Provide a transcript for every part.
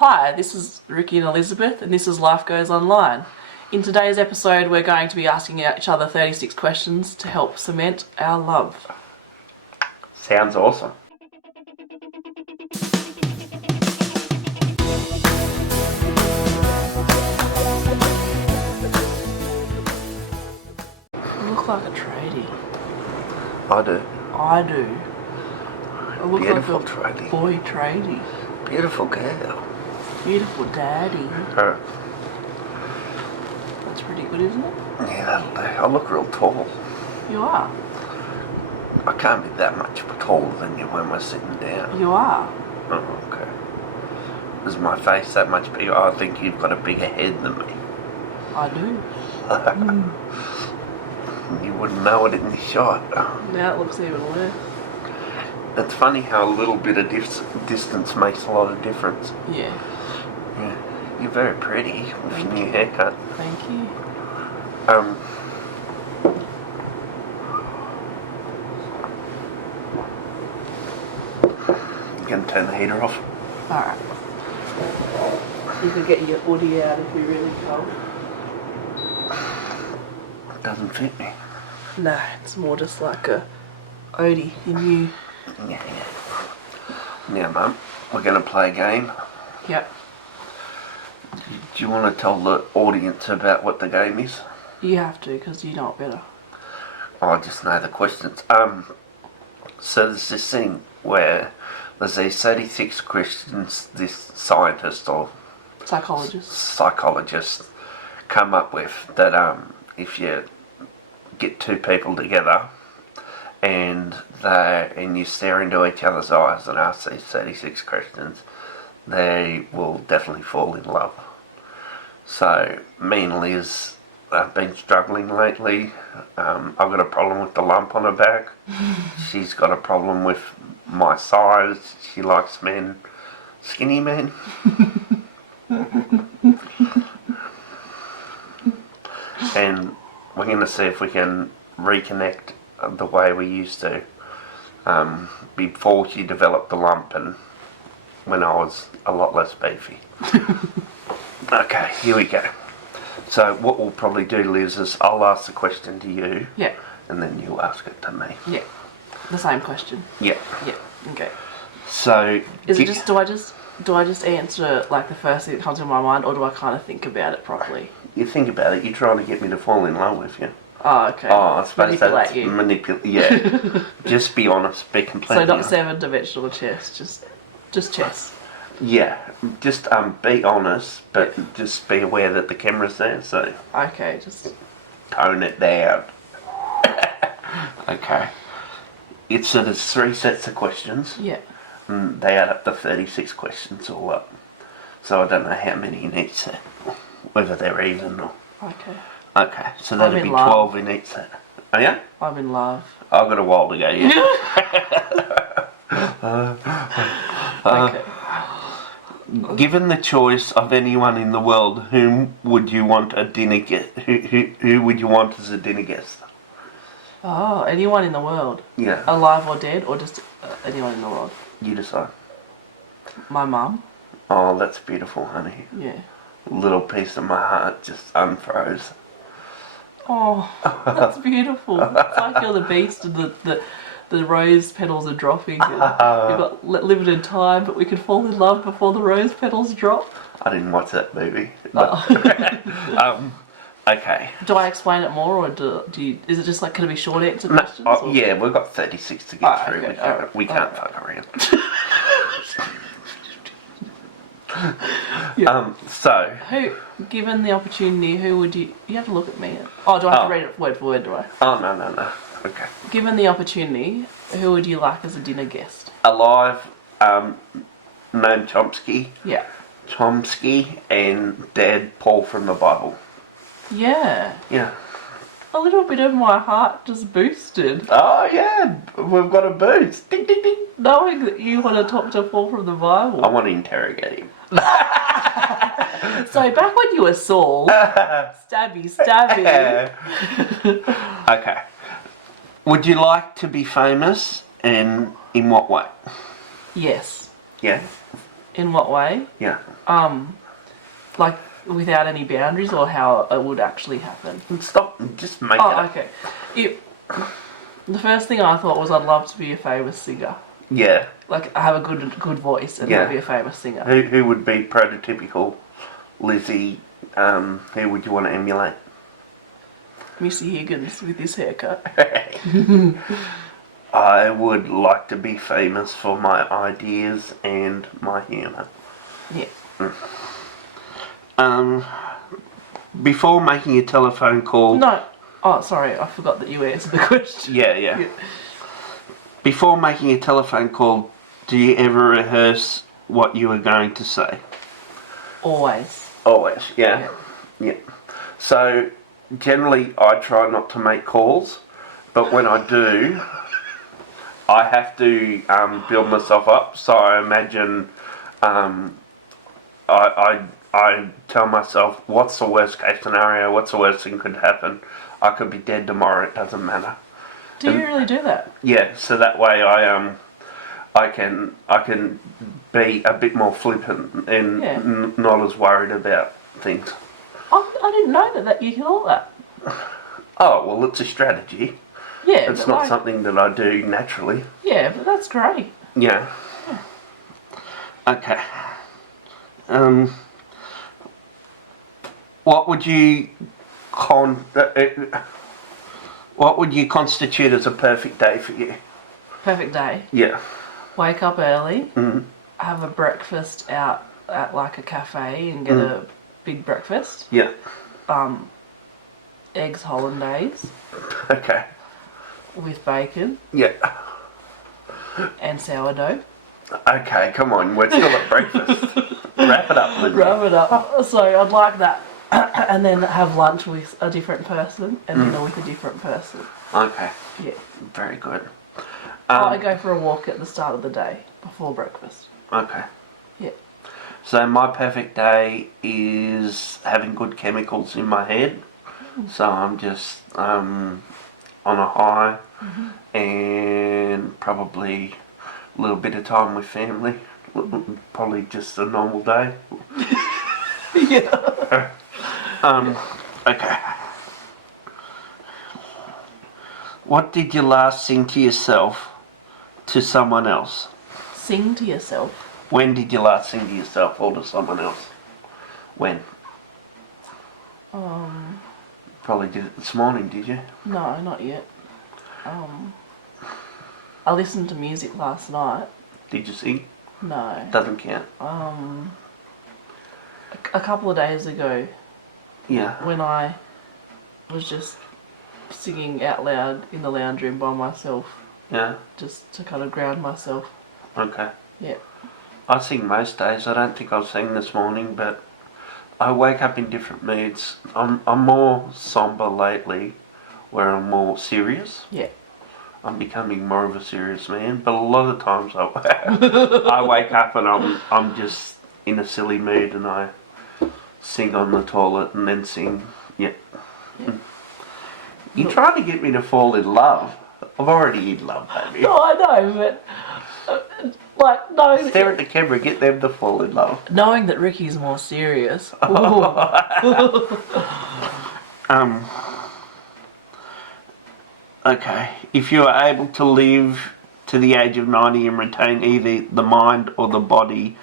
Hi, this is Ricky and Elizabeth, and this is Life Goes Online. In today's episode, we're going to be asking each other 36 questions to help cement our love. Sounds awesome. You look like a tradie. I do. I do. I look Beautiful like a tradie. boy tradie. Beautiful girl. Beautiful daddy. Her. That's pretty good, isn't it? Yeah, that'll do. I look real tall. You are. I can't be that much taller than you when we're sitting down. You are. Oh, okay. Is my face that much bigger? I think you've got a bigger head than me. I do. You wouldn't know it in the shot. Now it looks even worse. It's funny how a little bit of distance makes a lot of difference. Yeah. Yeah. You're very pretty with your new haircut. Thank you. You can turn the heater off. Alright. You could get your hoodie out if you're really cold. It doesn't fit me. No, it's more just like a Odie in you. Yeah. Now, Mum, we're going to play a game. Yep. Do you want to tell the audience about what the game is? You have to, because you know it better. I just know the questions. So there's this thing where there's these 36 questions this scientist or psychologist come up with that if you get two people together and you stare into each other's eyes and ask these 36 questions, they will definitely fall in love. So me and Liz have been struggling lately. I've got a problem with the lump on her back. She's got a problem with my size. She likes men, skinny men. And we're going to see if we can reconnect the way we used to before she developed the lump and when I was a lot less beefy. Okay, here we go. So what we'll probably do, Liz, is I'll ask the question to you. Yeah. And then you'll ask it to me. Yeah. The same question. Yeah. Yeah. Okay. So do I just answer like the first thing that comes to my mind, or do I kind of think about it properly? You think about it. You're trying to get me to fall in love with you. Oh, okay. Oh, I suppose that's manipulate you. Yeah. Just be honest. Be completely So not honest. 7-dimensional chess, just chess. Yeah. Just be honest, but just be aware that the camera's there. So. Okay. Just tone it down. Okay. There's 3 sets of questions. Yeah. And they add up to 36 questions all up. So I don't know how many in each set. Whether they're even or... Okay. Okay, so that'd be 12 in each set. Oh yeah? I'm in love. I've got a while to go, yeah. Okay. Given the choice of anyone in the world, whom would you want a dinner guest? Who would you want as a dinner guest? Oh, anyone in the world? Yeah. Alive or dead, or just anyone in the world? You decide. My mum. Oh, that's beautiful, honey. Yeah. A little piece of my heart just unfroze. Oh, that's beautiful. It's like you're the beast and the rose petals are dropping. And you've got limited time, but we could fall in love before the rose petals drop. I didn't watch that movie. But, okay. Do I explain it more, or is it just like, can it be short answer questions? Yeah, we've got 36 to get through. Okay. We can't fuck around. Yeah. So... Given the opportunity, who would you... You have to look at me. Oh, do I have to read it word for word, do I? Oh, no. Okay. Given the opportunity, who would you like as a dinner guest? Alive, Noam Chomsky. Yeah. Chomsky and Dad Paul from the Bible. Yeah. Yeah. A little bit of my heart just boosted. Oh, yeah. We've got a boost. Ding, ding, ding. Knowing that you want to talk to Paul from the Bible. I want to interrogate him. So back when you were Saul, stabby. Okay. Would you like to be famous, and in what way? Yes. Yeah? In what way? Yeah. Like without any boundaries, or how it would actually happen? Stop. Just make it Oh, up. okay. The first thing I thought was I'd love to be a famous singer. Yeah. Like I have a good voice and Yeah. not be a famous singer. Who would be prototypical Lizzie? Who would you want to emulate? Missy Higgins with his haircut. I would like to be famous for my ideas and my humour. Yeah. Before making a telephone call... No. Oh, sorry. I forgot that you answered the question. Yeah. Before making a telephone call, do you ever rehearse what you are going to say? Always. Always, yeah. So, generally, I try not to make calls, but when I do, I have to build myself up. So I imagine, I tell myself, what's the worst case scenario? What's the worst thing could happen? I could be dead tomorrow. It doesn't matter. Do you really do that? Yeah. So that way, I can be a bit more flippant and not as worried about things. I didn't know that you can all that. Oh well, it's a strategy. Yeah. It's not something that I do naturally. Yeah, but that's great. Yeah. Okay. What would you constitute as a perfect day for you? Perfect day. Yeah. Wake up early. Have a breakfast out at like a cafe and get a big breakfast. Yeah. Eggs hollandaise Okay. with bacon Yeah. and sourdough. Okay, come on, we're still at breakfast. Wrap it up, Lindsay. Wrap it up. So I'd like that. And then have lunch with a different person and dinner with a different person. Okay. Yeah. Very good. I go for a walk at the start of the day before breakfast. Okay. Yeah. So my perfect day is having good chemicals in my head. So I'm just on a high and probably a little bit of time with family. Probably just a normal day. Yeah. Okay. What did you last sing to yourself to someone else? Sing to yourself. When did you last sing to yourself or to someone else? When? Probably did it this morning, did you? No, not yet. I listened to music last night. Did you sing? No. Doesn't count. A couple of days ago, Yeah. when I was just singing out loud in the lounge room by myself, Yeah. just to kind of ground myself. Okay. Yeah. I sing most days. I don't think I'll sing this morning, but I wake up in different moods. I'm more somber lately, where I'm more serious. Yeah. I'm becoming more of a serious man, but a lot of times I wake up and I'm just in a silly mood and I sing on the toilet and then sing. Yeah. You're trying to get me to fall in love. I've already in love, baby. No, I know, but Stare at the camera, get them to fall in love. knowing that Ricky's more serious. Okay. If you are able to live to the age of 90 and retain either the mind or the body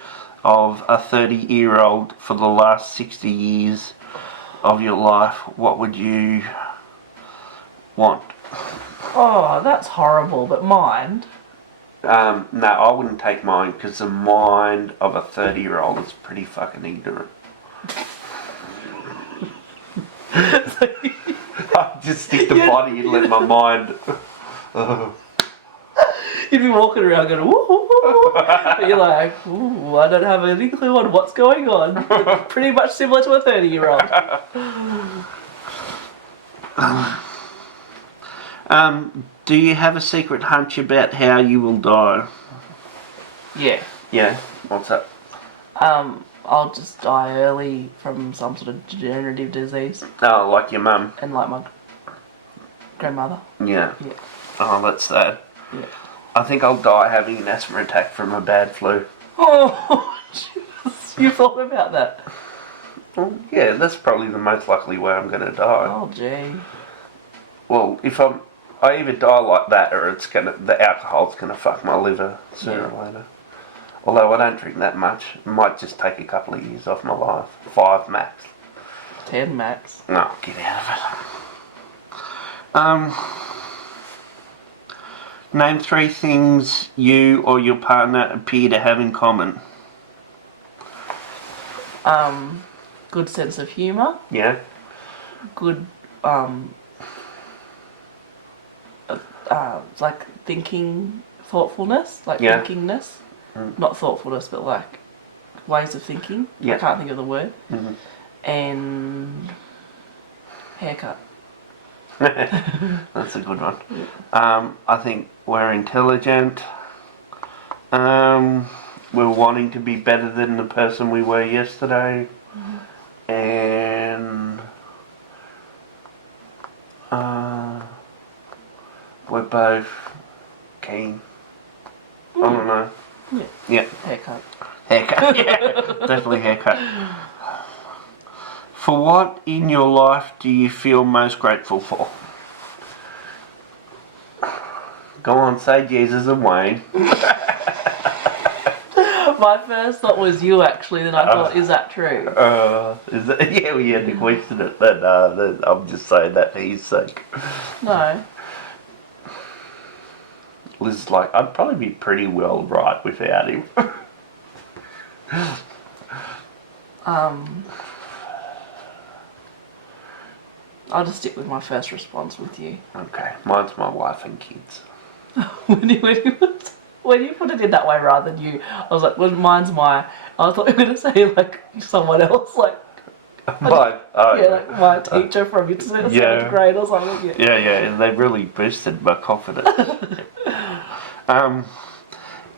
of a 30-year-old for the last 60 years of your life, what would you want? Oh, that's horrible, but mind. No, I wouldn't take mine because the mind of a 30-year-old is pretty fucking ignorant. I just stick the body and let my mind. You'd be walking around going, woo, woo, woo. But you're like, ooh, I don't have any clue on what's going on. It's pretty much similar to a 30-year-old. Do you have a secret hunch about how you will die? Yeah. Yeah. What's up? I'll just die early from some sort of degenerative disease. Oh, like your mum. And like my grandmother. Yeah. Yeah. Oh, that's sad. Yeah. I think I'll die having an asthma attack from a bad flu. Oh, You thought about that? Well, yeah, that's probably the most likely way I'm going to die. Oh, gee. Well, if I either die like that, or the alcohol's gonna fuck my liver sooner or later. Although I don't drink that much, it might just take a couple of years off my life. 5 max. 10 max. No, get out of it. Name 3 things you or your partner appear to have in common. Good sense of humour. Yeah. Good, like thinking, thoughtfulness, like thinkingness. Not thoughtfulness, but like ways of thinking. Yeah. I can't think of the word. Mm-hmm. And haircut. That's a good one. Yeah. I think we're intelligent. We're wanting to be better than the person we were yesterday. Mm-hmm. And we're both keen. I don't know. Yeah. Haircut. Haircut, yeah. Definitely haircut. For what in your life do you feel most grateful for? Go on, say Jesus and Wayne. My first thought was you, actually. Then I thought, is that true? Is that, yeah, we had to question it. Then I'm just saying that for his sake. No. Liz is like, I'd probably be pretty well right without him. I'll just stick with my first response with you. Okay, mine's my wife and kids. when you put it in that way rather than you, I was like, well, mine's my. I thought you were going to say like someone else, like. Mine? Oh, yeah, like my teacher from your 7th grade or something. Yeah, and they really boosted my confidence.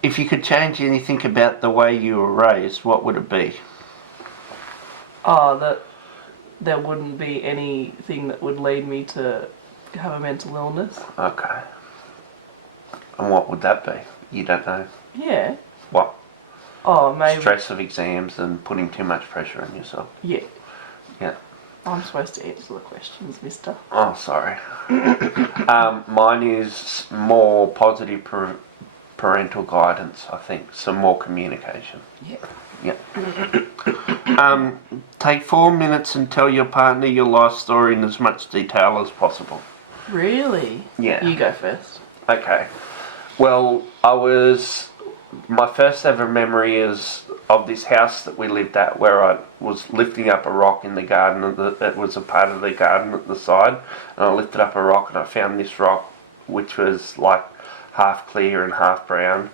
If you could change anything about the way you were raised, what would it be? Oh, that there wouldn't be anything that would lead me to have a mental illness. Okay. And what would that be? You don't know? Yeah. What? Oh, maybe. Stress of exams and putting too much pressure on yourself. Yeah. Yeah. I'm supposed to answer the questions, mister. Oh, sorry. Mine is more positive parental guidance, I think. Some more communication. Yeah. Yeah. Take 4 minutes and tell your partner your life story in as much detail as possible. Really? Yeah. You go first. Okay. Well, my first ever memory is of this house that we lived at, where I was lifting up a rock in the garden. It was a part of the garden at the side, and I lifted up a rock and I found this rock, which was like half clear and half brown.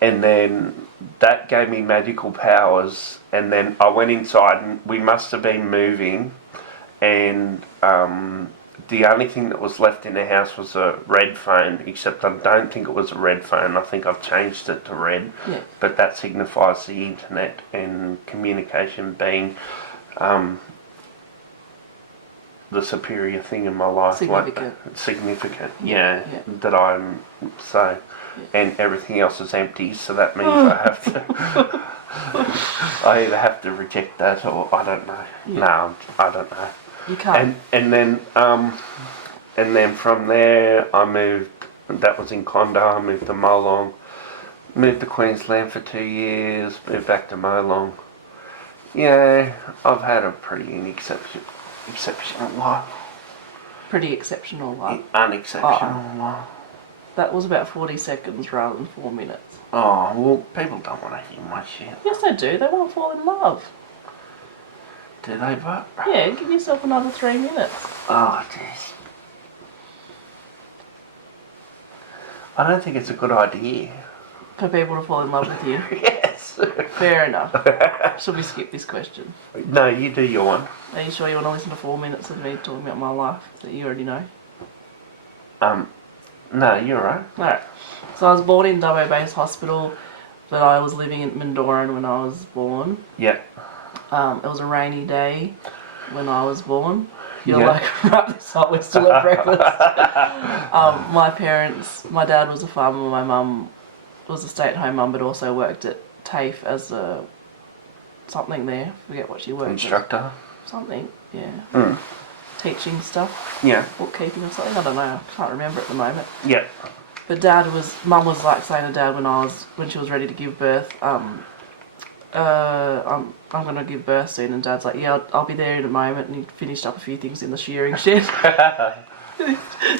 And then that gave me magical powers. And then I went inside, and we must have been moving, and the only thing that was left in the house was a red phone, except I don't think it was a red phone. I think I've changed it to red. Yeah. But that signifies the internet and communication being the superior thing in my life. Significant. Like, significant, Yeah. that I'm so... And everything else is empty, so that means I have to... I either have to reject that or I don't know. Yeah. No, I don't know. You can't. And then from there I moved. That was in Conda. I moved to Molong. Moved to Queensland for 2 years. Moved back to Molong. Yeah, I've had a pretty exceptional life. Pretty exceptional life. Unexceptional life. That was about 40 seconds rather than 4 minutes. Oh, well, people don't want to hear my shit. Yes, they do. They want to fall in love. Do they, but? Yeah, give yourself another 3 minutes. Oh, jeez. I don't think it's a good idea. For people to fall in love with you. Yes. Fair enough. Should we skip this question? No, you do your one. Are you sure you want to listen to 4 minutes of me talking about my life that you already know? No, you're right. Alright. So I was born in Dubbo Base Hospital, but I was living in Mendoran when I was born. Yeah. It was a rainy day when I was born. You're like, wrap this up, we're still at breakfast. My parents, my dad was a farmer, my mum was a stay-at-home mum, but also worked at TAFE as a something there. Forget what she worked as. Instructor. Something, yeah. Mm. Teaching stuff. Yeah. Bookkeeping or something. I don't know. I can't remember at the moment. Yeah. But Mum was like saying to Dad when she was ready to give birth, I'm gonna give birth soon, and Dad's like, yeah, I'll be there in a moment, and he finished up a few things in the shearing shed.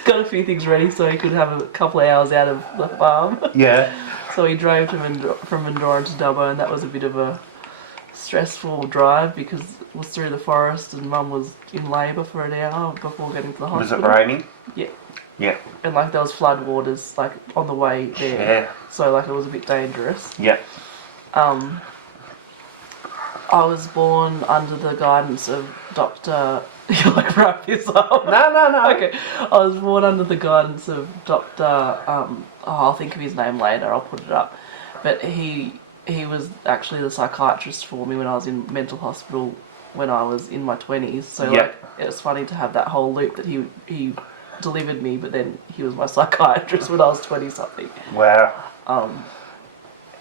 Got a few things ready so he could have a couple of hours out of the farm. Yeah. So he drove from Mendora to Dubbo, and that was a bit of a stressful drive because it was through the forest and Mum was in labour for an hour before getting to the Was hospital. it raining? Yeah. Yeah. And like there was flood waters like on the way there. Yeah. So like it was a bit dangerous. Yeah. I was born under the guidance of Dr. You're like wrap this up. No. Okay. I was born under the guidance of Dr. I'll think of his name later, I'll put it up. But he was actually the psychiatrist for me when I was in mental hospital when I was in my 20s. So like it's funny to have that whole loop that he delivered me, but then he was my psychiatrist when I was 20 something. Wow.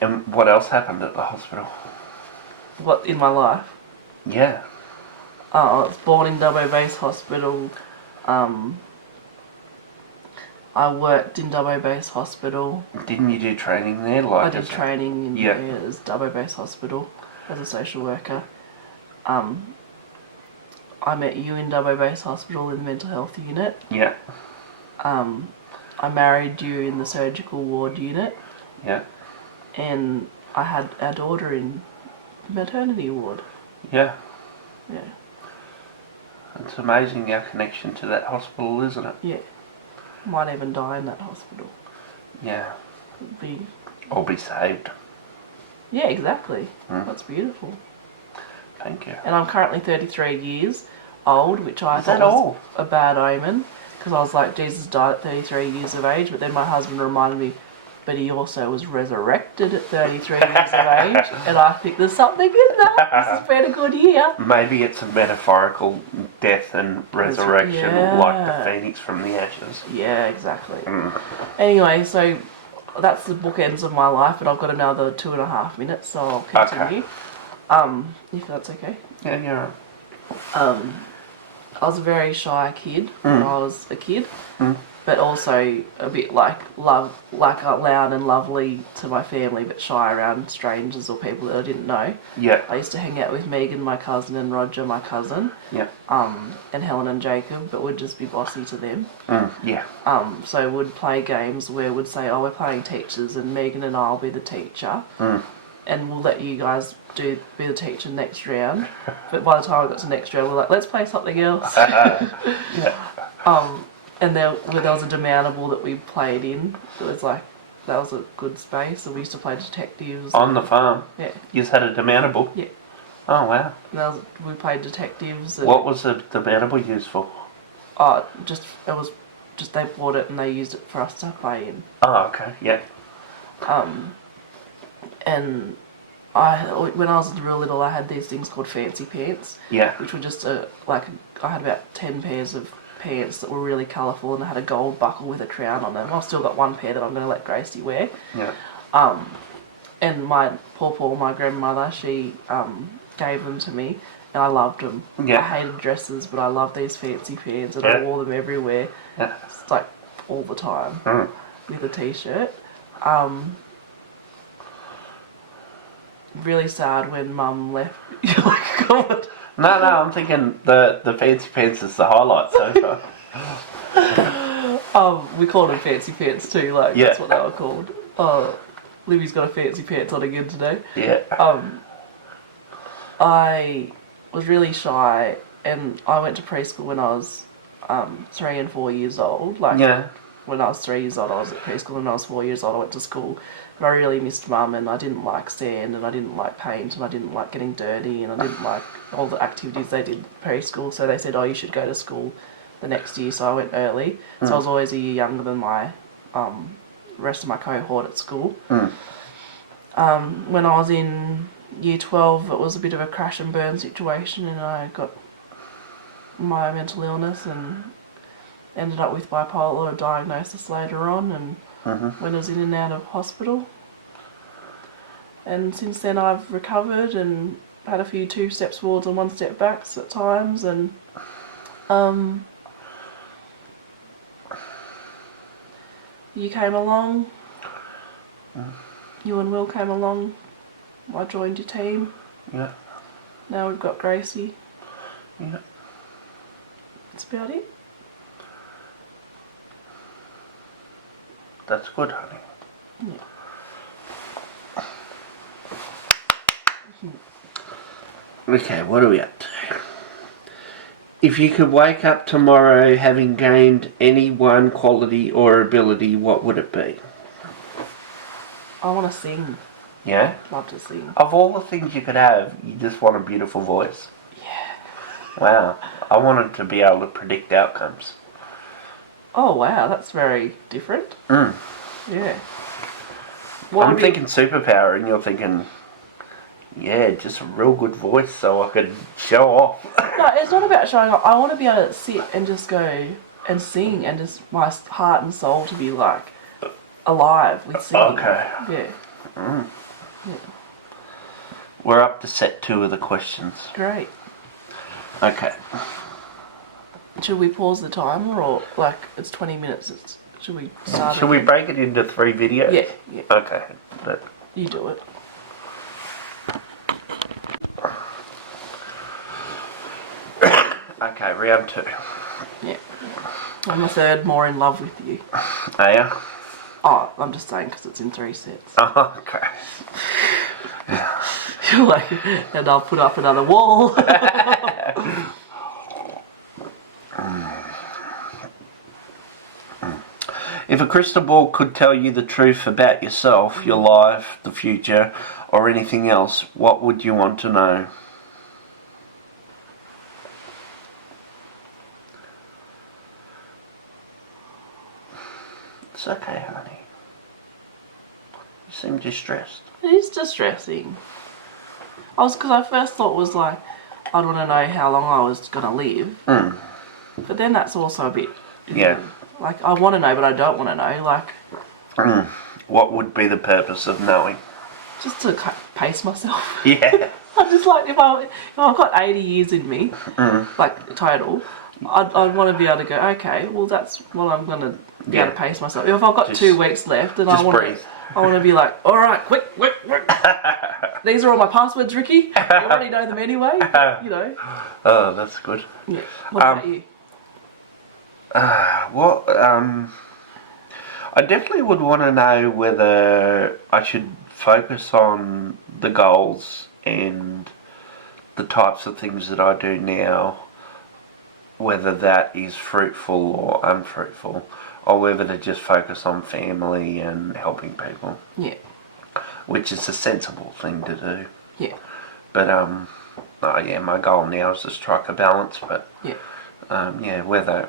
And what else happened at the hospital? What in my life? Yeah. I was born in Dubbo Base Hospital. I worked in Dubbo Base Hospital. Didn't you do training there? Like I did training in as Dubbo Base Hospital as a social worker. I met you in Dubbo Base Hospital in the mental health unit. Yeah. I married you in the surgical ward unit. Yeah. And I had our daughter in the maternity ward. Yeah. Yeah. It's amazing our connection to that hospital, isn't it? Yeah. Might even die in that hospital. Yeah. Or be saved. Yeah, exactly. Mm. That's beautiful. Thank you. And I'm currently 33 years old, which I Is thought that was all? a bad omen. Because I was like, Jesus died at 33 years of age. But then my husband reminded me, but he also was resurrected at 33 years of age. And I think there's something in that. This has been a good year. Maybe it's a metaphorical death and resurrection, like the phoenix from the ashes. Yeah, exactly. Mm. Anyway, so that's the bookends of my life, and I've got another 2.5 minutes, so I'll continue. Okay. If that's okay. Yeah, you're right. I was a very shy kid when I was a kid, but also a bit like loud and lovely to my family, but shy around strangers or people that I didn't know. Yeah. I used to hang out with Megan, my cousin, and Roger, my cousin. Yeah. And Helen and Jacob, but would just be bossy to them. Yeah. So we'd play games where we'd say, oh, we're playing teachers, and Megan and I'll be the teacher. And we'll let you guys be the teacher next round. But by the time I got to next round, we're like, let's play something else. Yeah. And there was a demountable that we played in. It was like, that was a good space. So we used to play detectives. On the farm? Yeah. You just had a demountable? Yeah. Oh, wow. And we played detectives. And what was the demountable used for? They bought it and they used it for us to play in. Oh, okay. Yeah. And when I was real little, I had these things called fancy pants. Yeah. Which were just I had about 10 pairs of pants that were really colourful and they had a gold buckle with a crown on them. I've still got one pair that I'm going to let Gracie wear. Yeah. And my my grandmother, she gave them to me and I loved them. Yeah. I hated dresses, but I loved these fancy pants and I wore them everywhere. Yeah. It's like all the time with a t-shirt. Really sad when Mum left. You're like, God. No, I'm thinking the fancy pants is the highlight so far. We called them fancy pants too, like that's what they were called. Libby's got a fancy pants on again today. Yeah. I was really shy and I went to preschool when I was 3 and 4 years old. When I was 3 years old I was at preschool, and when I was 4 years old I went to school. And I really missed Mum, and I didn't like sand, and I didn't like paint, and I didn't like getting dirty, and I didn't like all the activities they did at preschool. So they said, oh, you should go to school the next year, so I went early. So I was always a year younger than my rest of my cohort at school. When I was in year 12, it was a bit of a crash and burn situation, and I got my mental illness and ended up with bipolar diagnosis later on, and when I was in and out of hospital. And since then I've recovered and had a few 2 steps forwards and 1 step backs at times, and you came along. You and Will came along. I joined your team. Yeah. Now we've got Gracie. Yeah. That's about it. That's good, honey. Yeah. Okay, what are we up to? If you could wake up tomorrow having gained any one quality or ability, what would it be? I want to sing. Yeah? Love to sing. Of all the things you could have, you just want a beautiful voice. Yeah. Wow. I wanted to be able to predict outcomes. Oh wow, that's very different. Mm. Yeah. I'm thinking superpower and you're thinking, yeah, just a real good voice so I could show off. No, it's not about showing off. I want to be able to sit and just go and sing and just my heart and soul to be like alive with singing. Okay. Yeah. Mm. Yeah. We're up to set 2 of the questions. Great. Okay. Should we pause the timer or like it's 20 minutes? Should we start? Should we again? break it into 3 videos? Yeah. Yeah. Okay. But You do it. okay, round 2. Yeah. I'm a third more in love with you. Are you? Oh, I'm just saying because it's in 3 sets. Oh, okay. You're like, and I'll put up another wall. If a crystal ball could tell you the truth about yourself, your life, the future, or anything else, what would you want to know? It's okay, honey. You seem distressed. It is distressing. Because I first thought was like, I'd want to know how long I was going to live. Mm. But then that's also a bit... Yeah. Like, I want to know, but I don't want to know. Like, What would be the purpose of knowing? just to pace myself. Yeah. I'm just like, if I've got 80 years in me, like, total, I'd want to be able to go, okay, well, that's what I'm going to be able to pace myself. If I've got Just- 2 weeks left, then I just want breathe. to be like, all right, quick. These are all my passwords, Ricky. You already know them anyway. You know. Oh, that's good. Yeah. What about you? I definitely would want to know whether I should focus on the goals and the types of things that I do now, whether that is fruitful or unfruitful, or whether to just focus on family and helping people. Yeah. Which is a sensible thing to do. Yeah. But my goal now is to strike a balance. But Yeah. whether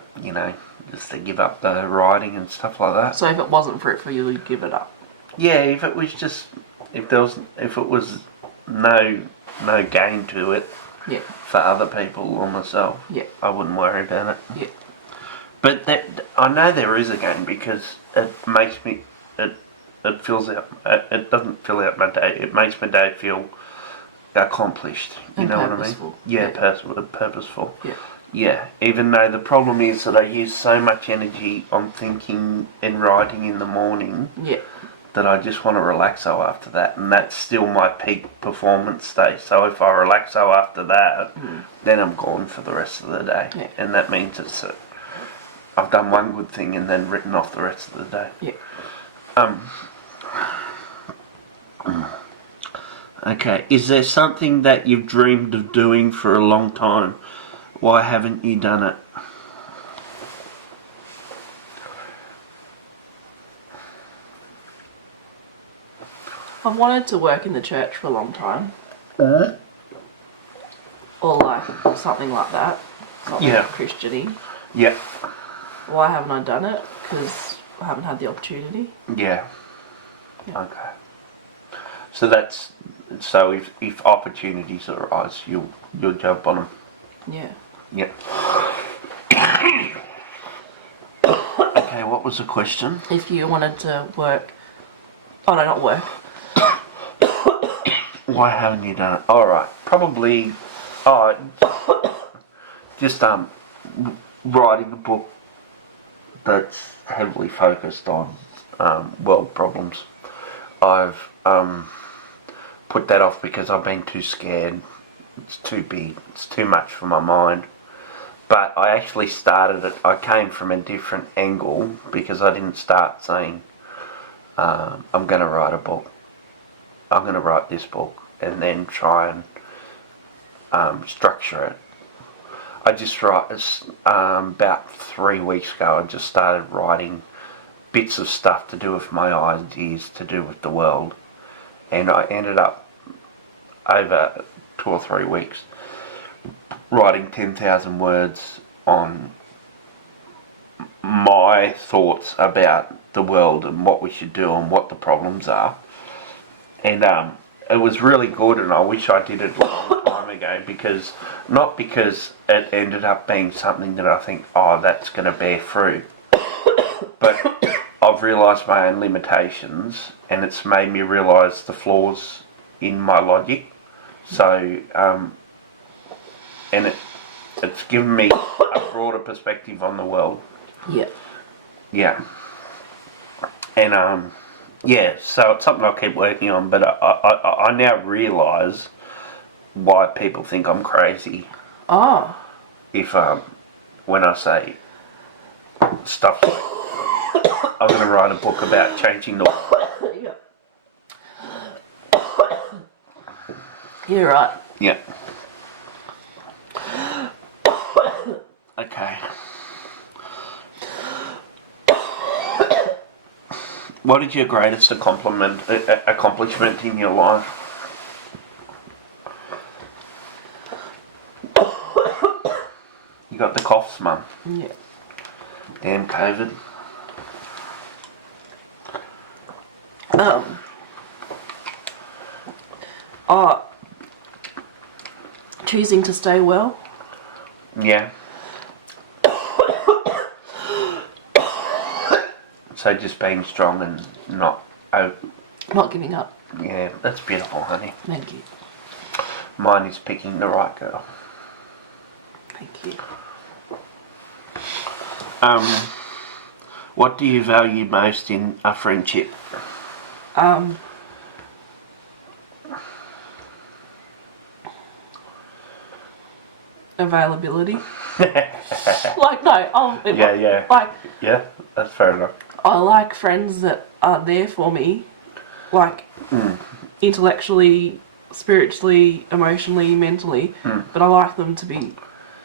just to give up the riding and stuff like that. So if it wasn't fruitful, you'd give it up. Yeah, if it was no gain to it. Yeah. For other people or myself. Yeah. I wouldn't worry about it. Yeah. But I know there is a gain because it makes me it fills out. It doesn't fill out my day. It makes my day feel accomplished. You And know what I mean? purposeful. Yeah, Yeah. purposeful. Yeah. Yeah. Even though the problem is that I use so much energy on thinking and writing in the morning Yeah. that I just want to relaxo after that, and that's still my peak performance stage. So if I relaxo after that, then I'm gone for the rest of the day, Yeah. and that means I've done one good thing and then written off the rest of the day. Yeah. Okay, is there something that you've dreamed of doing for a long time? Why haven't you done it? I've wanted to work in the church for a long time. Or like something like that. Something Yeah. Christian-y. Yeah. Why haven't I done it? Because I haven't had the opportunity. Yeah. Yeah. Okay. So if opportunities arise, you'll jump on them. Yeah. Yeah. Okay, what was the question? If you wanted to work... Oh no, not work. Why haven't you done it? Alright, probably... just writing a book that's heavily focused on world problems. I've put that off because I've been too scared. It's too big. It's too much for my mind. But I actually started it. I came from a different angle because I didn't start saying, I'm going to write a book. I'm going to write this book and then try and structure it. I just about 3 weeks ago, I just started writing bits of stuff to do with my ideas, to do with the world. And I ended up, over 2 or 3 weeks, writing 10,000 words on my thoughts about the world and what we should do and what the problems are. And it was really good, and I wish I did it a long time ago, because not because it ended up being something that I think, that's going to bear fruit, but I've realised my own limitations, and it's made me realise the flaws in my logic. So, and it's given me a broader perspective on the world. Yeah. Yeah. And so it's something I'll keep working on, but I now realise why people think I'm crazy. Oh. If when I say stuff like, I'm going to write a book about changing the world. Yeah. You're right. Yeah. Okay. What is your greatest accomplishment in your life? You got the coughs, Mum. Yeah. Damn COVID. Choosing to stay well. Yeah. So just being strong and not giving up. Yeah, that's beautiful, honey. Thank you. Mine is picking the right girl. Thank you. What do you value most in a friendship? Availability. Like, no, Yeah. Like, yeah, that's fair enough. I like friends that are there for me, like, intellectually, spiritually, emotionally, mentally, but I like them to be,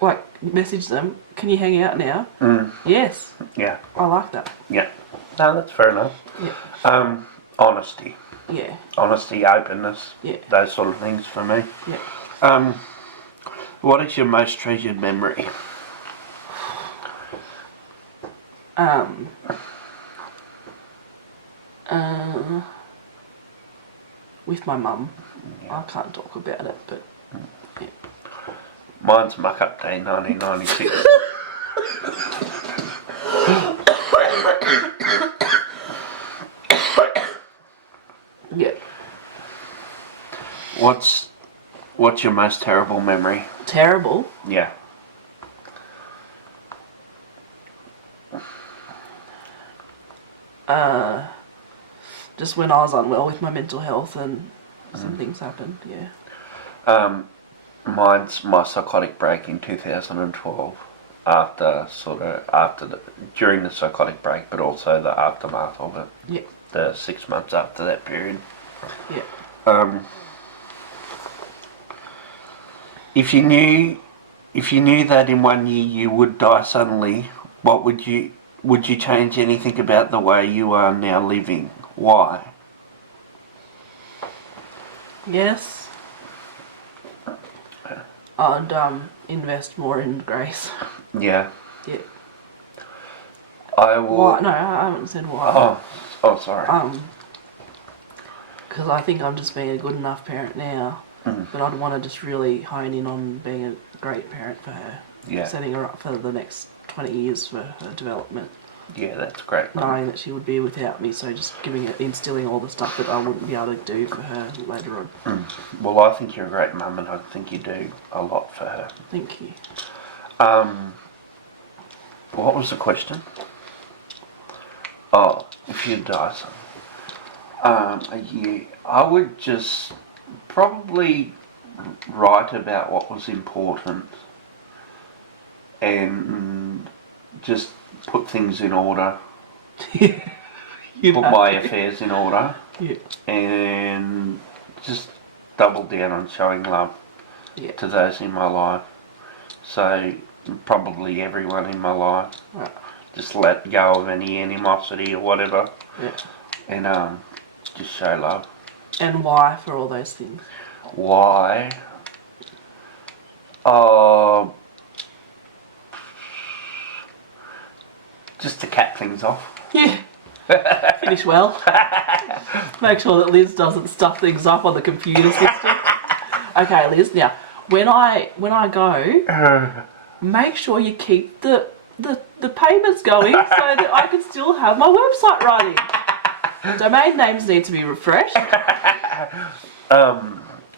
like, message them, can you hang out now? Yes. Yeah. I like that. Yeah. No, that's fair enough. Yeah. Honesty. Yeah. Honesty, openness. Yeah. Those sort of things for me. Yeah. What is your most treasured memory? With my mum. I can't talk about it, but yeah. Mine's Muck Up Day 1996. Yeah. What's your most terrible memory? Terrible? Yeah. Just when I was unwell with my mental health and some things happened, yeah. Mine's my psychotic break in 2012. During the psychotic break, but also the aftermath of it. Yeah. The 6 months after that period. Yeah. If you knew that in 1 year you would die suddenly, would you change anything about the way you are now living? Why? Yes. I'd invest more in grace. Yeah. Yeah. I will. Why? No, I haven't said why. Oh, sorry. Because I think I'm just being a good enough parent now, but I'd want to just really hone in on being a great parent for her. Yeah. Setting her up for the next 20 years for her development. Yeah, that's great. knowing that she would be without me. So just instilling all the stuff that I wouldn't be able to do for her later on. Well, I think you're a great mum, and I think you do a lot for her. Thank you. What was the question? Oh, if you die, a year, I would just probably write about what was important and just put things in order. Put my affairs in order. Yeah. And just double down on showing love to those in my life. So probably everyone in my life. Right. Just let go of any animosity or whatever. Yeah. And just show love. And why for all those things? Why? Just to cap things off. Yeah. Finish well. Make sure that Liz doesn't stuff things up on the computer system. Okay, Liz, now when I go, make sure you keep the payments going so that I can still have my website running. Domain names need to be refreshed.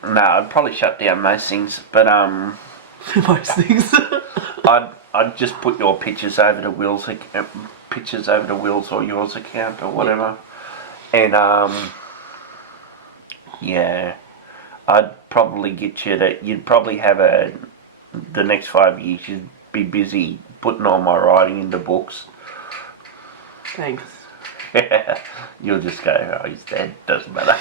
No, I'd probably shut down most things, but Most things. I'd just put your pictures over to Will's or yours account or whatever, and I'd probably get you to. You'd probably have the next 5 years. You'd be busy putting all my writing into books. Thanks. You'll just go, oh, he's dead. Doesn't matter.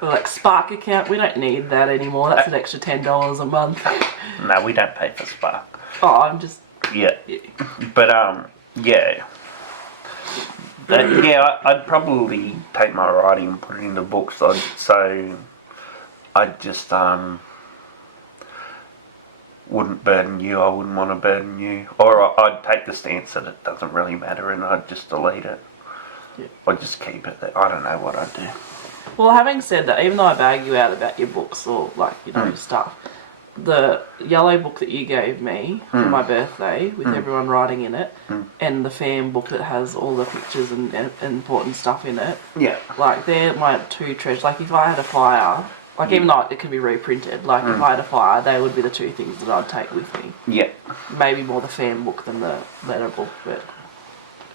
Well, like Spark account, we don't need that anymore. That's an extra $10 a month. No, we don't pay for Spark. Oh, I'm just. Yeah. But yeah. I'd probably take my writing and put it into books. So I'd just wouldn't burden you. I wouldn't want to burden you. Or I'd take the stance that it doesn't really matter, and I'd just delete it. Yeah. I'd just keep it there. I don't know what I'd do. Well, having said that, even though I bag you out about your books or stuff, the yellow book that you gave me for my birthday with everyone writing in it, and the fan book that has all the pictures and important stuff in it, like they're my two treasures. Like if I had a fire, like even though it can be reprinted, like if I had a fire, they would be the two things that I'd take with me. Yeah. Maybe more the fan book than the letter book, but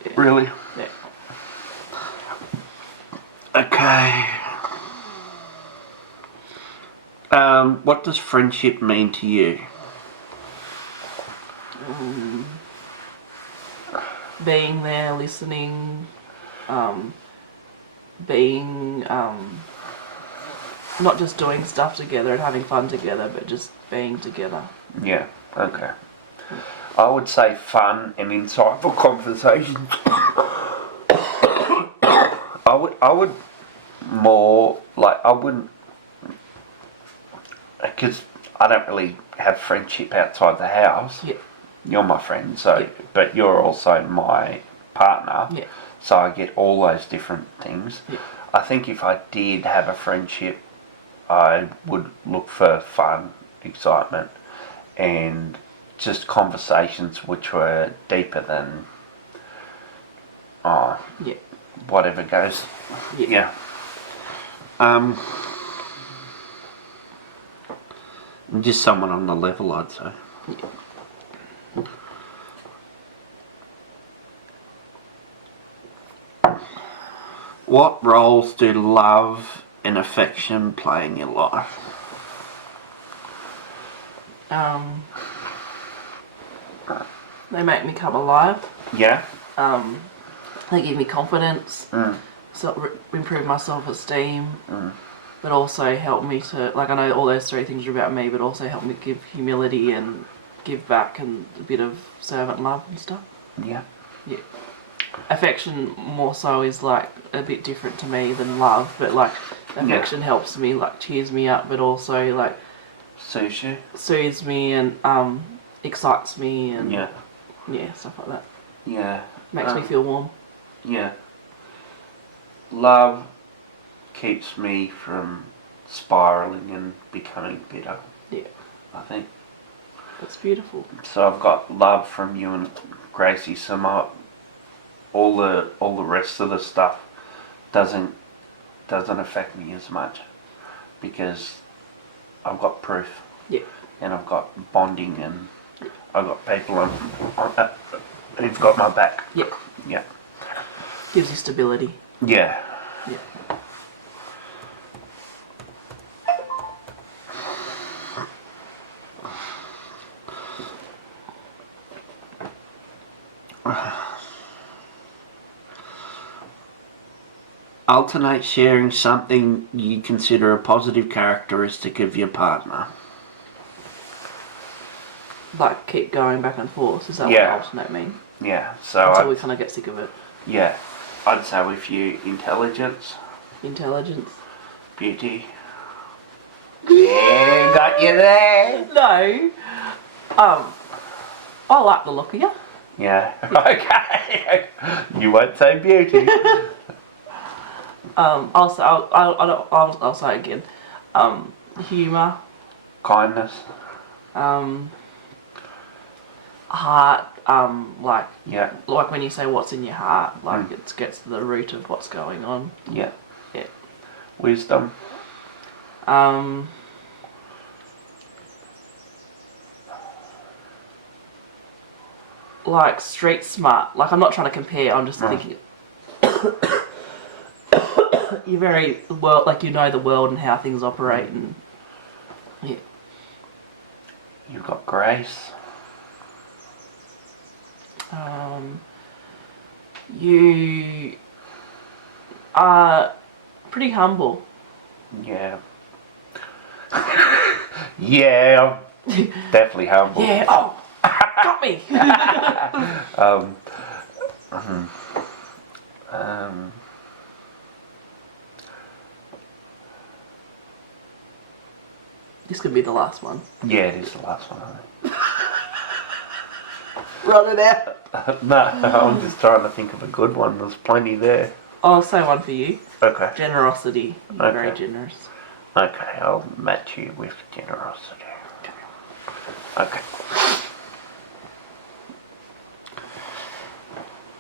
yeah. Really? Yeah. Okay. What does friendship mean to you? Being there, listening, being not just doing stuff together and having fun together, but just being together. Yeah, okay. I would say fun and insightful conversations. I would more, like, I wouldn't, because I don't really have friendship outside the house. Yeah. You're my friend, so, but you're also my partner. Yeah. So I get all those different things. Yeah. I think if I did have a friendship, I would look for fun, excitement, and just conversations which were deeper than whatever goes. Yeah. Just someone on the level, I'd say. What roles do love and affection play in your life? They make me come alive. Yeah. They give me confidence. Improve my self-esteem. But also help me to, like, I know all those three things are about me, but also help me give humility and give back and a bit of servant love and stuff. Yeah. Yeah. Affection more so is like a bit different to me than love, but like affection helps me, like cheers me up, but also like soothes me and excites me and stuff like that. Yeah. Makes me feel warm. Yeah. Love keeps me from spiraling and becoming bitter. Yeah. I think. That's beautiful. So I've got love from you and Gracie, so all the rest of the stuff doesn't affect me as much because I've got proof. Yeah. And I've got bonding, and I've got people who've got my back. Yeah. Yeah. Gives you stability. Yeah. Yeah. Alternate sharing something you consider a positive characteristic of your partner. Like keep going back and forth. Is that Yeah. what alternate mean? Yeah. So Until we kind of get sick of it. yeah, I'd say with you, intelligence, Intelligence. beauty. Yeah, got you there. No. I like the look of you. Yeah. Okay. You won't say beauty. I'll say again. Humour. Kindness. Heart. Like Yeah. when you say what's in your heart, like it gets to the root of what's going on. Yeah. Yeah. Wisdom. Like street smart. Like I'm not trying to compare. I'm just thinking. You're very like you know the world and how things operate, and yeah. You've got grace. You are pretty humble. Yeah. Yeah, I'm definitely humble. Yeah. Oh, got me. This could be the last one. Yeah, it is the last one, I think. Run it out. No, I'm just trying to think of a good one. There's plenty there. I'll say one for you. Okay. Generosity. You're very Okay. generous. Okay, I'll match you with generosity. Okay.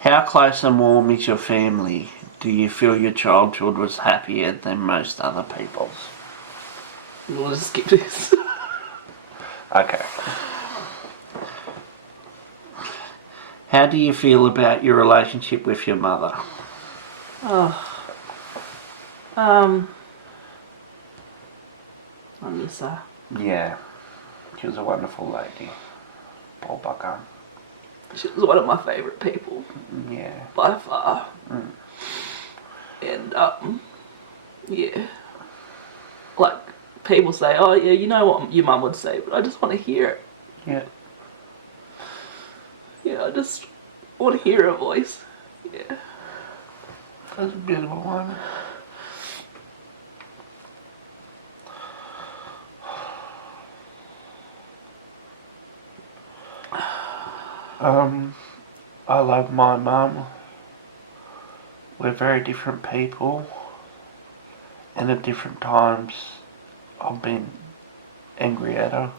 How close and warm is your family? Do you feel your childhood was happier than most other people's? We'll just skip this. Okay. How do you feel about your relationship with your mother? I miss her. Yeah, she was a wonderful lady. Paul Bucker. She was one of my favourite people. Yeah. By far. And, yeah. Like, people say, oh, yeah, you know what your mum would say, but I just want to hear it. Yeah. Yeah, I just want to hear her voice. Yeah. That's a beautiful one. I love my mum. We're very different people, and at different times I've been angry at her.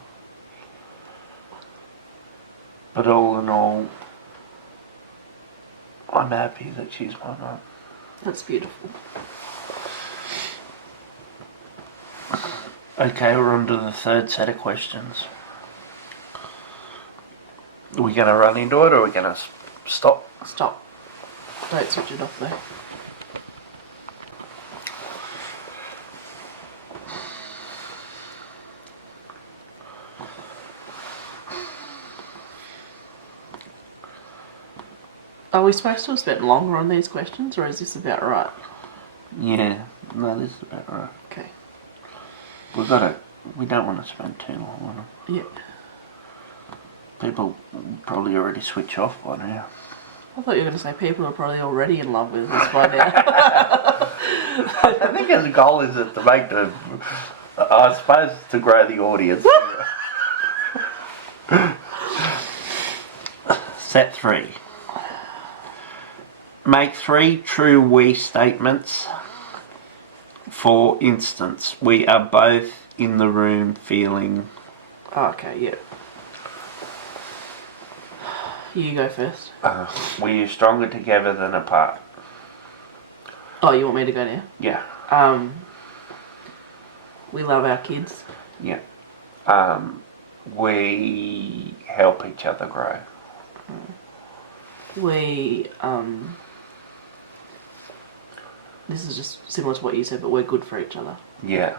But all in all, I'm happy that she's my mum. That's beautiful. Okay, we're on to the third set of questions. Are we going to run into it or are we going to stop? Stop. Don't switch it off though. Are we supposed to have spent longer on these questions, or is this about right? Yeah, no, this is about right. Okay. We don't want to spend too long on them. Yeah. People probably already switch off by now. I thought you were going to say people are probably already in love with us by now. I think the goal is to make I suppose to grow the audience. Set 3. Make 3 true we statements. For instance, we are both in the room feeling... Oh, okay, yeah. You go first. We're stronger together than apart. Oh, you want me to go now? Yeah. We love our kids. Yeah. We help each other grow. We, this is just similar to what you said, but we're good for each other. Yeah.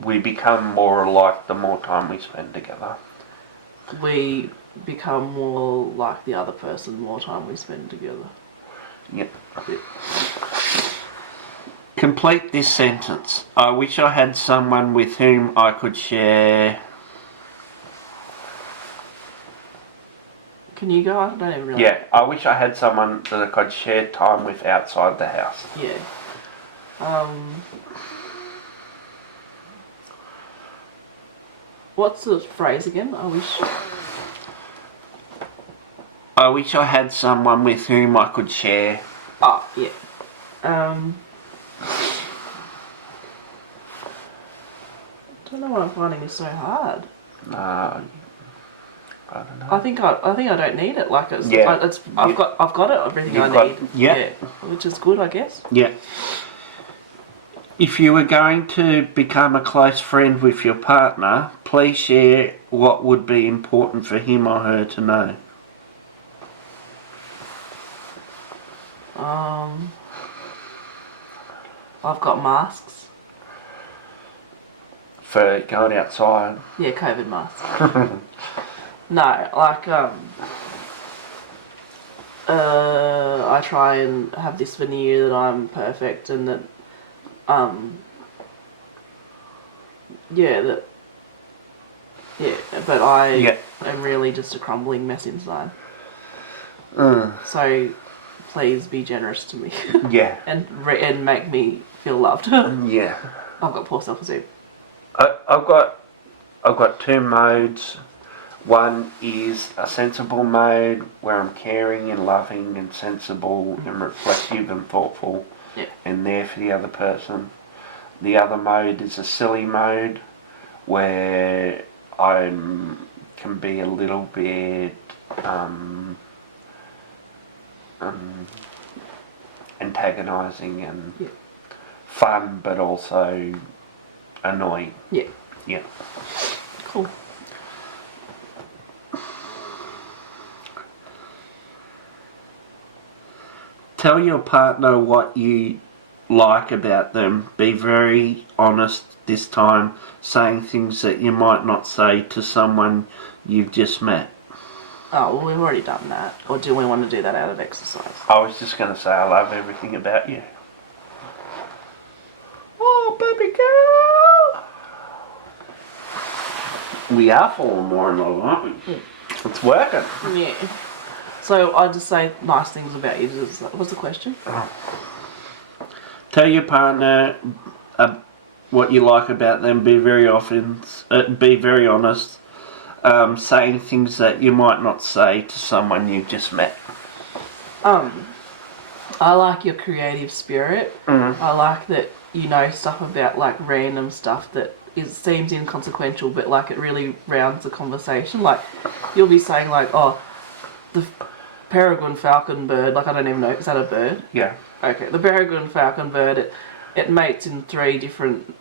We become more alike the more time we spend together. We become more like the other person the more time we spend together. Yep. Yeah. Complete this sentence. I wish I had someone with whom I could share. Can you go? I don't even really... Yeah, I wish I had someone that I could share time with outside the house. Yeah. What's the phrase again? I wish I had someone with whom I could share. Oh, yeah. I don't know why I'm finding this so hard. I don't know. I think I don't need it. Like it's, Yeah. I've got it, everything I need. Yeah. Which is good, I guess. Yeah. If you were going to become a close friend with your partner, please share what would be important for him or her to know. I've got masks. For going outside. Yeah, COVID masks. No, like I try and have this veneer that I'm perfect and that but I am really just a crumbling mess inside. So please be generous to me. Yeah. and make me feel loved. Yeah. I've got poor self-esteem. I've got two modes. One is a sensible mode where I'm caring and loving and sensible and reflective and thoughtful and there for the other person. The other mode is a silly mode where I can be a little bit antagonising and fun but also annoying. Yeah. Yeah. Cool. Tell your partner what you like about them. Be very honest this time, saying things that you might not say to someone you've just met. Oh, well, we've already done that. Or do we want to do that out of exercise? I was just going to say I love everything about you. Oh, baby girl! We are falling more in love, aren't we? It's working. Yeah. So I just say nice things about you. What's the question? Tell your partner what you like about them. Be very honest. Saying things that you might not say to someone you've just met. I like your creative spirit. I like that you know stuff about like random stuff that seems inconsequential, but like it really rounds the conversation. Like you'll be saying like, oh, the peregrine falcon bird, like I don't even know, is that a bird? Yeah. Okay, the peregrine falcon bird, it mates in 3 different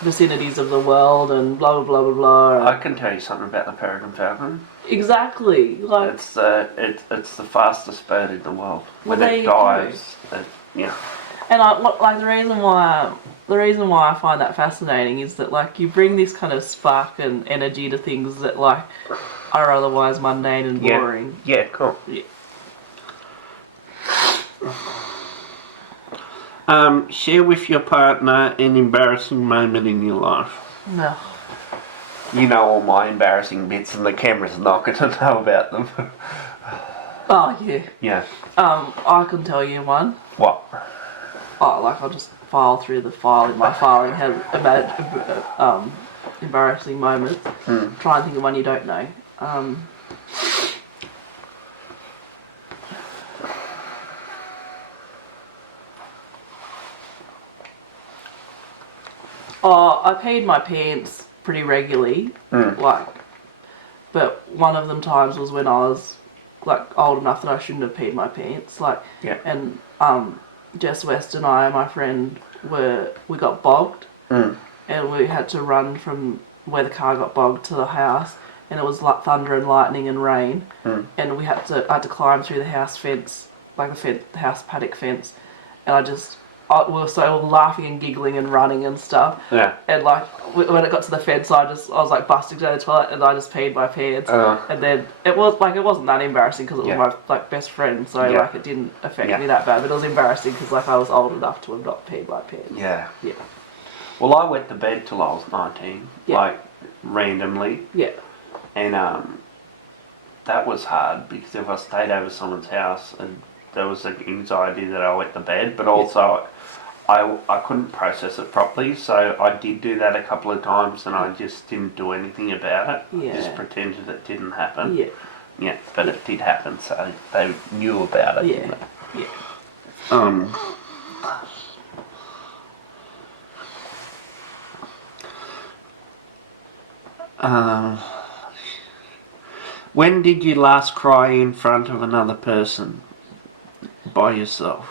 vicinities of the world and blah blah blah blah blah. I can tell you something about the peregrine falcon. Exactly, like It's the fastest bird in the world. Well, When there it you dives, and the reason why I find that fascinating is that like you bring this kind of spark and energy to things that like are otherwise mundane and boring. Yeah, cool. Yeah. Share with your partner an embarrassing moment in your life. No. You know all my embarrassing bits and the camera's not going to know about them. Oh yeah. Yeah. I can tell you one. What? Oh, like I'll just file through the file in my filing has embarrassing moments. Try and think of one you don't know. I peed my pants pretty regularly, like But one of them times was when I was like old enough that I shouldn't have peed my pants. Like, Yeah. and Jess West and I, my friend, we got bogged, and we had to run from where the car got bogged to the house, and it was like thunder and lightning and rain, and I had to climb through the house fence, like the house paddock fence, and we were so laughing and giggling and running and stuff. Yeah. And like when it got to the fence, I was like busting down the toilet, and I just peed my pants. And then it wasn't that embarrassing because it was my like best friend, so like it didn't affect me that bad. But it was embarrassing because like I was old enough to have not peed my pants. Yeah. Yeah. Well, I wet the bed till I was 19, like randomly. Yeah. And that was hard because if I stayed over someone's house, and there was like anxiety that I wet the bed, but also I couldn't process it properly, so I did do that a couple of times, and I just didn't do anything about it. Yeah. Just pretended it didn't happen. Yeah. Yeah, but it did happen, so they knew about it. Yeah. Didn't they? Yeah. When did you last cry in front of another person by yourself?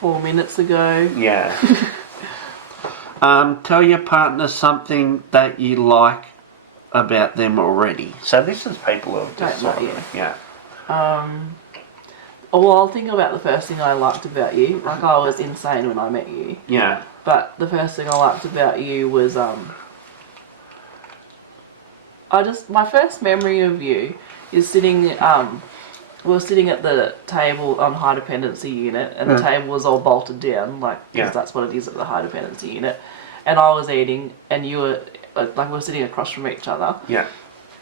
4 minutes ago. Yeah. Tell your partner something that you like about them already. So this is people who have just Don't know, sort of, yeah. Well, I'll think about the first thing I liked about you. Like, I was insane when I met you. Yeah. But the first thing I liked about you was, my first memory of you is sitting, we were sitting at the table on high dependency unit, and the table was all bolted down, like, because that's what it is at the high dependency unit. And I was eating, and you were, like, we were sitting across from each other. Yeah.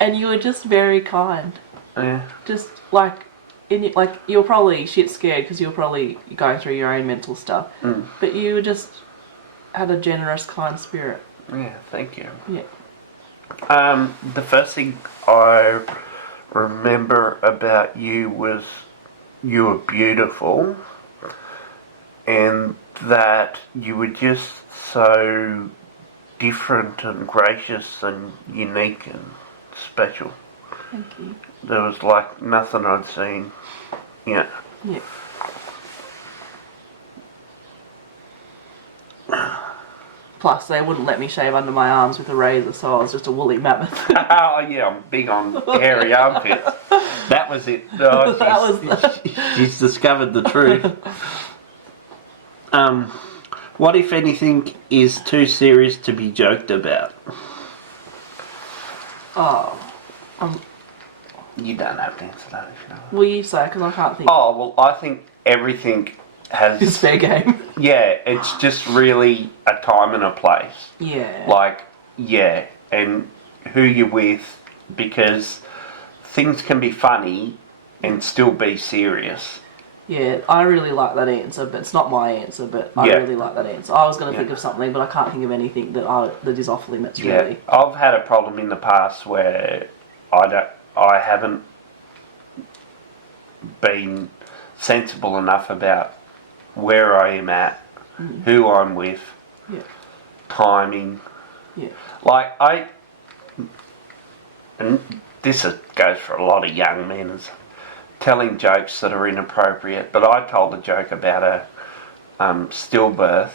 And you were just very kind. Yeah. Just, like, you were probably shit scared because you were probably going through your own mental stuff. But you just had a generous, kind spirit. Yeah, thank you. Yeah. The first thing I remember about you was you were beautiful, and that you were just so different and gracious and unique and special. Thank you. There was like nothing I'd seen. Yeah. Yeah. Plus, they wouldn't let me shave under my arms with a razor, so I was just a woolly mammoth. Oh yeah, I'm big on hairy armpits. That was it. Oh, she's discovered the truth. What, if anything, is too serious to be joked about? Oh. You don't have to answer that if you know. Well, you say, because I can't think. Oh, well, I think everything has... It's fair game. Yeah, it's just really a time and a place. Yeah. Like, yeah, and who you're with, because things can be funny and still be serious. Yeah, I really like that answer, but it's not my answer, but I really like that answer. I was going to think of something, but I can't think of anything that is off limits, really. I've had a problem in the past where I haven't been sensible enough about where I am at, who I'm with, timing. Yeah. Like, and this goes for a lot of young men, is telling jokes that are inappropriate. But I told a joke about a stillbirth,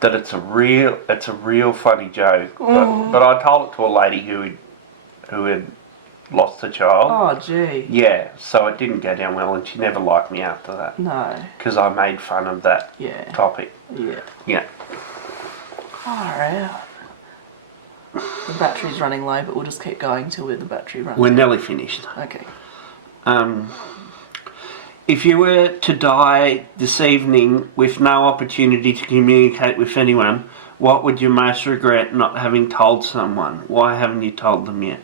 that it's a real funny joke. But I told it to a lady who had lost a child. Oh, gee. Yeah, so it didn't go down well, and she never liked me after that. No. Because I made fun of that topic. Yeah. Yeah. Alright. The battery's running low, but we'll just keep going till the battery runs. We're nearly finished. Okay. If you were to die this evening with no opportunity to communicate with anyone, what would you most regret not having told someone? Why haven't you told them yet?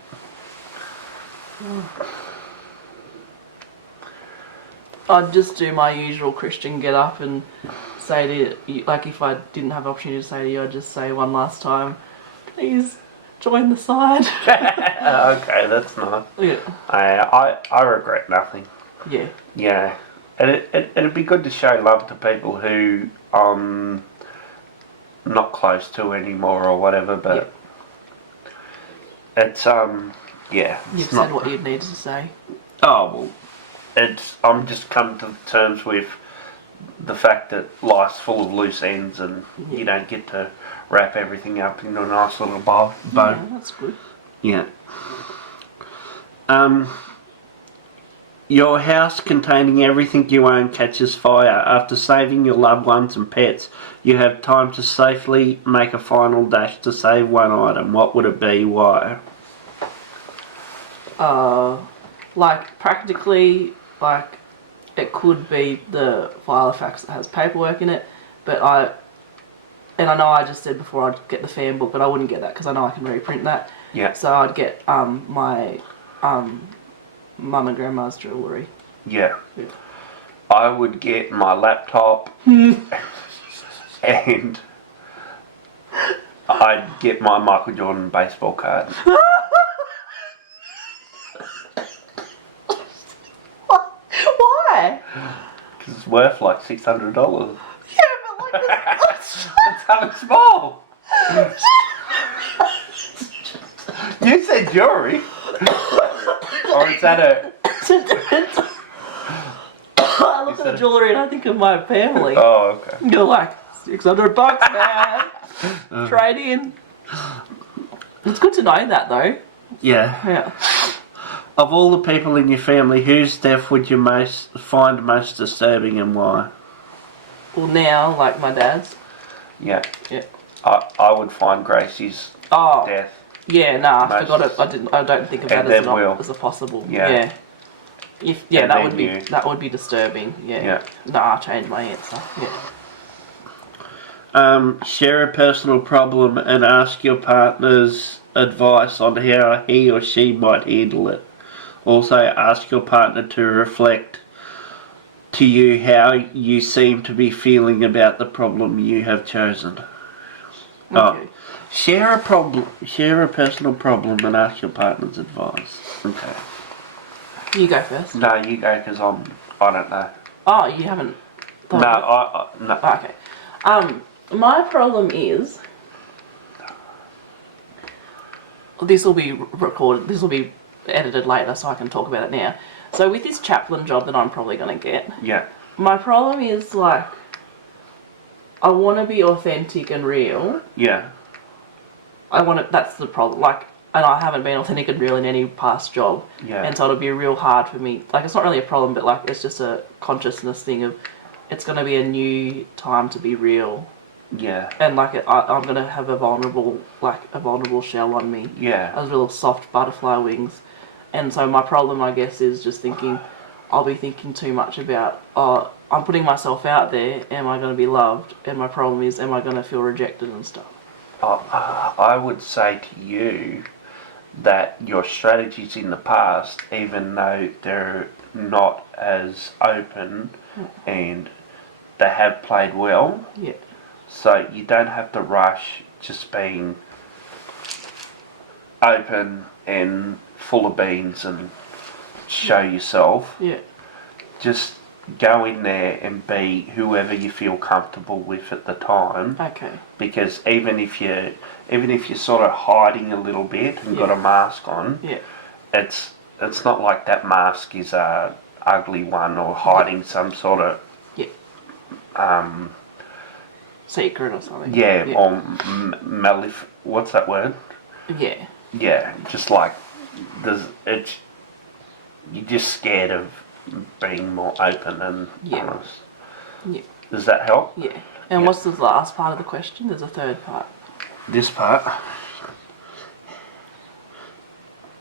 I'd just do my usual Christian get up and say to you, like if I didn't have the opportunity to say to you, I'd just say one last time, please join the side. Okay, that's nice. Yeah. I regret nothing. Yeah. Yeah. And it'd be good to show love to people who I'm not close to anymore or whatever, but it's Yeah. You've said what you'd need to say. Oh, well, I'm just come to terms with the fact that life's full of loose ends and you don't get to wrap everything up into a nice little bow. Yeah, that's good. Yeah. Your house containing everything you own catches fire. After saving your loved ones and pets, you have time to safely make a final dash to save one item. What would it be? Why? Like practically, like it could be the Filofax that has paperwork in it, but I know I just said before I'd get the fan book, but I wouldn't get that because I know I can reprint that. Yeah. So I'd get my mum and grandma's jewellery. Yeah. I would get my laptop and I'd get my Michael Jordan baseball card. Why? Because it's worth like $600. Yeah, but like It's something small. You said jewelry. Or is that a... I look at the jewellery and I think of my family. Oh, okay. You're like, $600, man. Trade in. It's good to know that though. Yeah. Yeah. Of all the people in your family, whose death would you find most disturbing and why? Well, now, like my dad's. Yeah. Yeah. I would find Gracie's death. Yeah, nah, I forgot it. I don't think of that as a possible. Yeah. Yeah. That would be disturbing. Yeah. Nah, I changed my answer. Yeah. Share a personal problem and ask your partner's advice on how he or she might handle it. Also, ask your partner to reflect to you how you seem to be feeling about the problem you have chosen. Okay. Share a personal problem and ask your partner's advice. Okay. You go first. No, you go because I don't know. Oh, you haven't. No, no. Oh, okay. My problem is. This will be recorded. This will be edited later, so I can talk about it now. So with this chaplain job that I'm probably going to get. Yeah. My problem is like. I want to be authentic and real. Yeah. That's the problem. Like, and I haven't been authentic and real in any past job. Yeah. And so it'll be real hard for me. Like, it's not really a problem, but like, it's just a consciousness thing of, it's going to be a new time to be real. Yeah. And like, I'm going to have a vulnerable shell on me. Yeah. Those little soft butterfly wings. And so my problem, I guess, is just thinking, I'll be thinking too much about, I'm putting myself out there, am I going to be loved? And my problem is, am I going to feel rejected and stuff? I would say to you that your strategies in the past, even though they're not as open and they have played well, yeah. So you don't have to rush just being open and full of beans and show yourself. Yeah. Just go in there and be whoever you feel comfortable with at the time. Okay. Because even if you're sort of hiding a little bit and got a mask on, it's not like that mask is a ugly one or hiding some sort of secret or something. Yeah. Or what's that word? Yeah. Yeah, just like you're just scared of being more open and honest. Yeah. Does that help? Yeah. And what's the last part of the question? There's a third part. This part.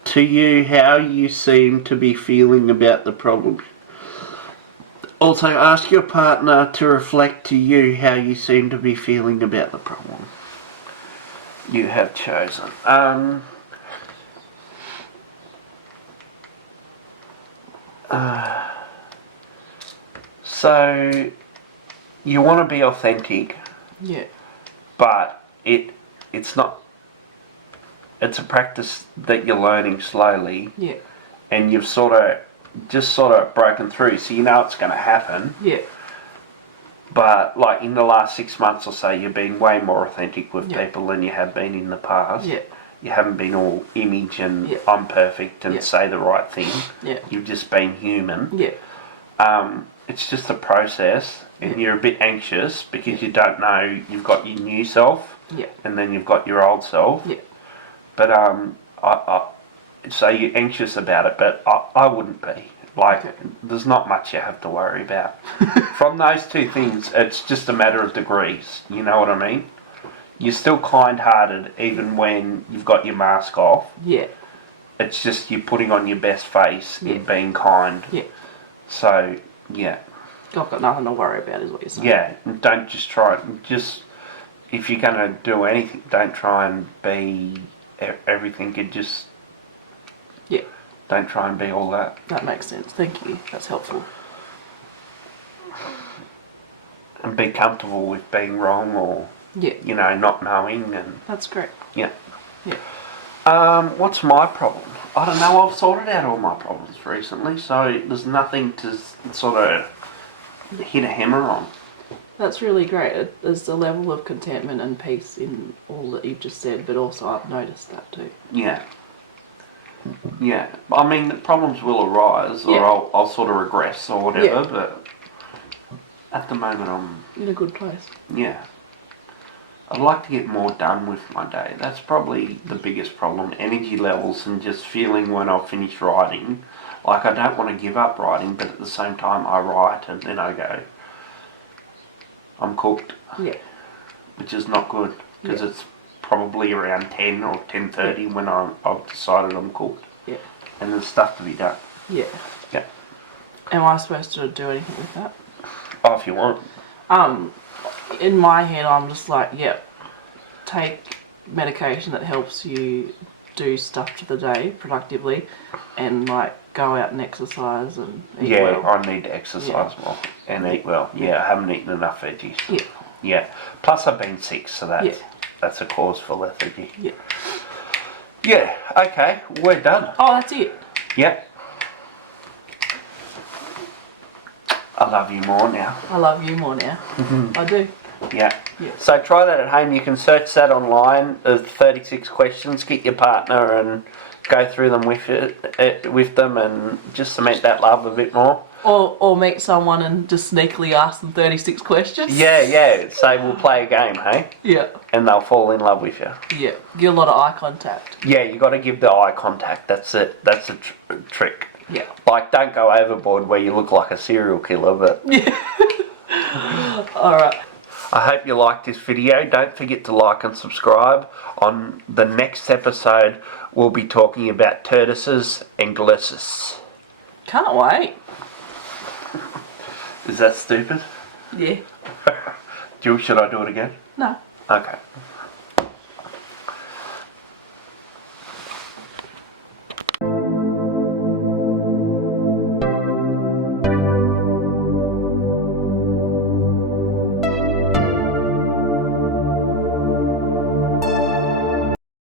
To you, how you seem to be feeling about the problem. Also, ask your partner to reflect to you how you seem to be feeling about the problem you have chosen. So, you want to be authentic. Yeah. But it's not. It's a practice that you're learning slowly. Yeah. And you've sort of broken through, so you know it's going to happen. Yeah. But like in the last 6 months or so, you've been way more authentic with people than you have been in the past. Yeah. You haven't been all image and Yeah. I'm perfect and Yeah. say the right thing. Yeah. You've just been human. Yeah. It's just a process, and Yeah. you're a bit anxious because you don't know. You've got your new self, Yeah. and then you've got your old self. Yeah. But so you're anxious about it, but I wouldn't be. Like, Okay. there's not much you have to worry about. From those two things, it's just a matter of degrees. You know what I mean? You're still kind-hearted even when you've got your mask off. Yeah. It's just you're putting on your best face Yeah. in being kind. Yeah. So, yeah. I've got nothing to worry about, is what you're saying. Yeah, don't just try. Just if you're going to do anything, don't try and be everything. You just Yeah. don't try and be all that. That makes sense. Thank you. That's helpful. And be comfortable with being wrong or Yeah. not knowing and That's great. yeah. Yeah. What's my problem? I don't know. I've sorted out all my problems recently, so there's nothing to sort of hit a hammer on. That's really great. There's a level of contentment and peace in all that you've just said, but also I've noticed that too. Yeah. Yeah. I mean, the problems will arise, or Yeah. I'll sort of regress or whatever, Yeah. but at the moment I'm, In a good place. yeah. I'd like to get more done with my day. That's probably the biggest problem. Energy levels and just feeling when I've finished writing. Like, I don't want to give up writing, but at the same time I write and then I go, I'm cooked. Yeah. Which is not good, because Yeah. it's probably around 10 or 10:30 when I've decided I'm cooked. Yeah. And there's stuff to be done. Yeah. Yeah. Am I supposed to do anything with that? Oh, if you want. In my head, I'm just like, yeah, take medication that helps you do stuff to the day productively, and like go out and exercise and eat Yeah, well. I need to exercise more and eat well. Yeah, I haven't eaten enough veggies. Yeah. Yeah. Plus I've been sick, so that's a cause for lethargy. Yeah. Yeah, okay, we're done. Oh, that's it. Yep. I love you more now. I love you more now. I do. Yeah. Yeah. So try that at home. You can search that online. There's 36 questions. Get your partner and go through them with them, and just cement that love a bit more. Or meet someone and just sneakily ask them 36 questions. Yeah. Say we'll play a game, hey? Yeah. And they'll fall in love with you. Yeah. Get a lot of eye contact. Yeah, you got to give the eye contact. That's it. That's a trick. Yeah. Like, don't go overboard where you look like a serial killer, but... Alright. I hope you liked this video. Don't forget to like and subscribe. On the next episode, we'll be talking about tortoises and glisses. Can't wait. Is that stupid? Yeah. Should I do it again? No. Okay.